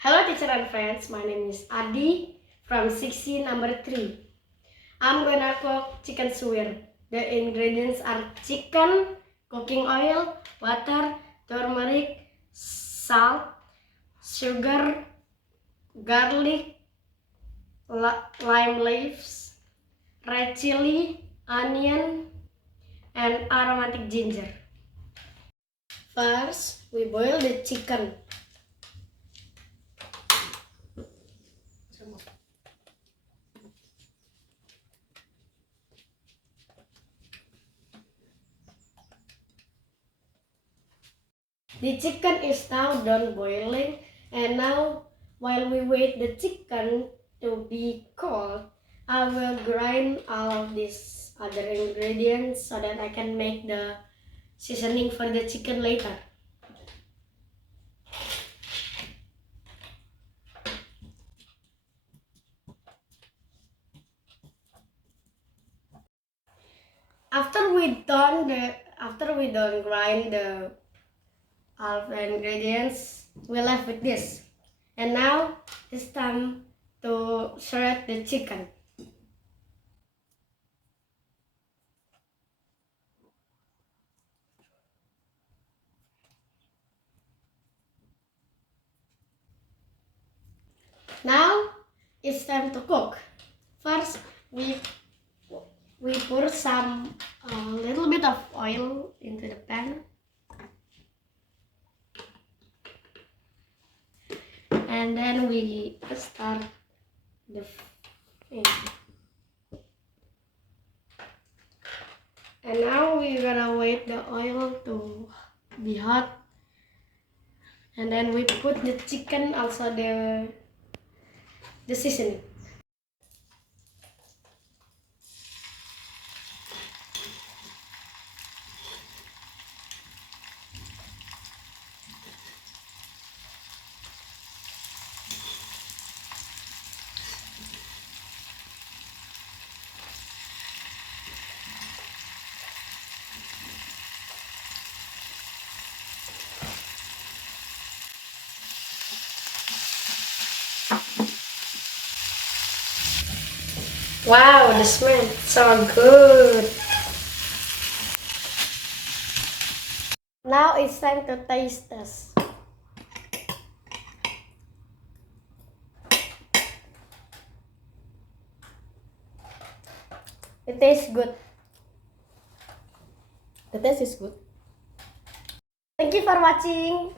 Hello teacher and friends, my name is Adi from section number 3. I'm gonna cook chicken suwir. The ingredients are chicken, cooking oil, water, turmeric, salt, sugar, garlic, lime leaves, red chili, onion, and aromatic ginger. First, we boil the chicken. The chicken is now done boiling, and now while we wait the chicken to be cold, I will grind all of these other ingredients so that I can make the seasoning for the chicken later. After we done grind the all of the ingredients, we left with this. And now it's time to shred the chicken. Now it's time to cook. First, we pour some little bit of oil into the pan, and then we start the and now we're gonna wait the oil to be hot, and then we put the chicken, also the seasoning. Wow, the smell so good. Now it's time to taste this. It tastes good. The taste is good. Thank you for watching.